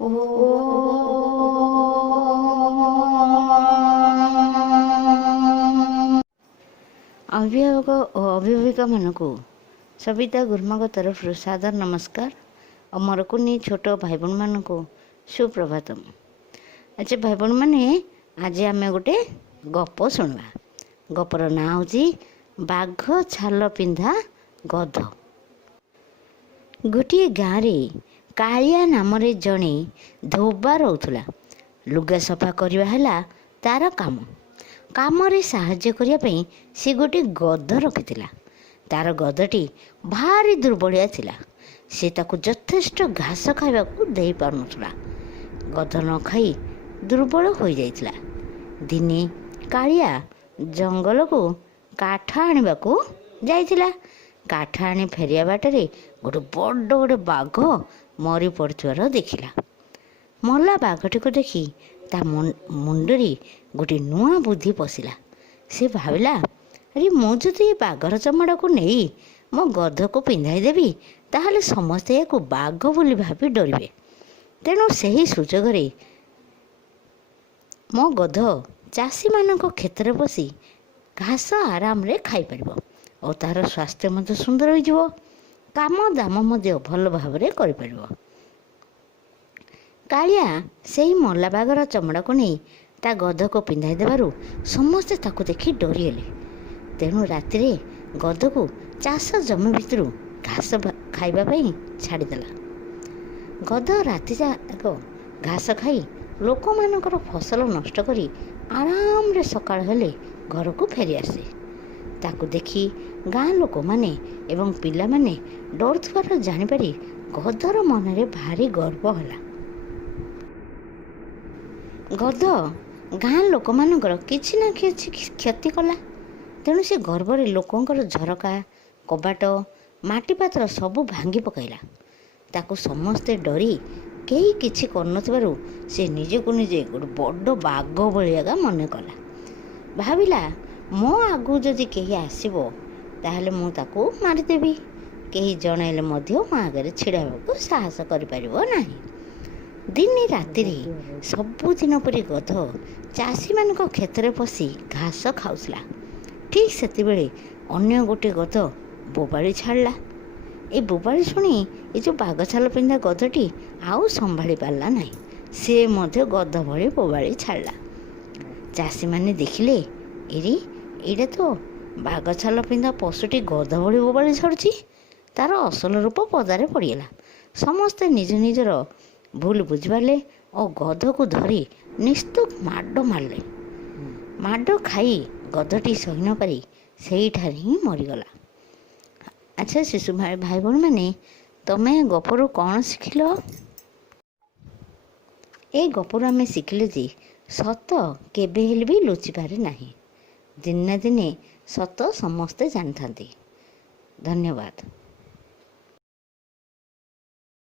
अभिभावक और अभिभाविका मानक सविता गुरुमाଙ୍କ तरफ सादर नमस्कार और मोर कुनी छोट भाई भौणी मानक सुप्रभातम। अच्छा भाई भौणी मैंने आज आम गोटे गप शुणवा। गपर ना हूँ बाघ छाल पिंधा गध। गोटे गाँव में कालिया नाम जड़े धोबा रोला। लुगा सफा करवा तार काम। कामरे साहाय्य करने से गोटे गध रखिथिला। तार गधटी भारी दुर्बलिया थिला। से ताकू यथेष्ट घास खाइबा को दे पारुनथला। गध न खाई दुर्बल हो जाइथिला। दिने कालिया जंगल को काठ आनिबा को जाइथिला। काठ आनी फेरिया बाटरे गोटे बड़ बाघ मरी पड़ुथिबार देखिला। मला बाघटी को देखी ता मुंडरी गोटे नुआ बुद्धि पशिला। से भाविला अरे मुझे ये बाघर चमड़ा को नहीं मो गध को पिंधाई देवी ताहले समस्ते या बाघ बोली भाभी डरवे। तेणु से सुजोग मो गध चाषी मान क्षेत्र बसी घास आराम रे खाई परिबो और तार स्वास्थ्य मध्य सुंदर हो काम दाम मध्य भल भाव कर परिबो। कालिया से ही मल्ला बाघर चमड़ा को नहीं ता गध को पिंधाई देबारु समस्ते ताकू देखी डरीगले। तेणु राति गध को चाष जमी भितर घास खाइबा पई छाड़ीदेला। गध राति जाक घास खाई लोक मानकर फसल नष्ट करी आराम रे सकाळ हेले घर को फेरी आसे। ताकू देखी गाँ लोक माने एवं पिला माने डरुथिबार जानिपारी गधर मनरे भारी गर्व होला। गध गाँ लोक मानकर किछि ना किछि क्षति कला। तेणु से गर्वरे लोकंकर झरका कबाट माटी पात्र सबू भांगी पकाइला। ताकू समस्ते डरी कहीं किछि करनथिबारु से निजे को निजे गोटे बड़ बाघ भलिया मन कला। भाविला मो आगु जदि केही आसीबो ताहले मु ताकू मारिदेबी। केही जणाइले मध्य मो आगे छिड़ाबा साहस करिपारिबो नाही। दिने राति सबुदिन परी गध चाषी मान क्षेत्र पशि घास खाऊला। ठीक सेति बेले अन्य गोटे गध बोबाड़ी छाड़ला। ए बोबाड़ी शुणी ये जो बाघ छाल पिंधा गधटी आउ संभाली पारला नहीं। से मध्य गध भली बोबाड़ी छाड़ला। चाषी माने देखिले एरी एटा तो बाघ छाल पिंधा पशुटी गध भली बोबाड़ी छाड़ुची। तार असल रूप पदारे पड़गला। समस्ते निज निजर भूल बुझिपारे और गध को धरी निस्तुक माड मारले। माड खाई गधटी सही न पारी सेठार ही मरीगला। अच्छा शिशु भाई भाई भौणी मैंने तमें गपरू कौन शिखिल? ए गपरू आम शिखिले जे सत केबे हेले भी लुचि पारे नाही। दिने दिने सत समस्ते जानी। धन्यवाद।